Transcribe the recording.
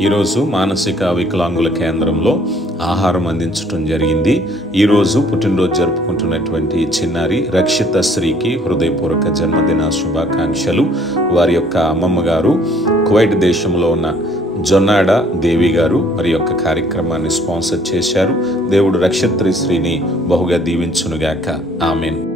ఈరోజు మానసిక వికలాంగుల కేంద్రంలో ఆహారం అందించడం జరిగింది. ఈరోజు పుట్టినరోజు జరుపుకుంటున్నటువంటి చిన్నారి రక్షిత శ్రీకి హృదయపూర్వక జన్మదిన శుభాకాంక్షలు. వారి యొక్క అమ్మమ్మ గారు కువైట్ దేశంలో ఉన్న జొన్నాడ దేవి గారు మరి యొక్క కార్యక్రమాన్ని స్పాన్సర్ చేశారు. దేవుడు రక్షిత శ్రీని బహుగా దీవించునుగాక. ఆమెన్.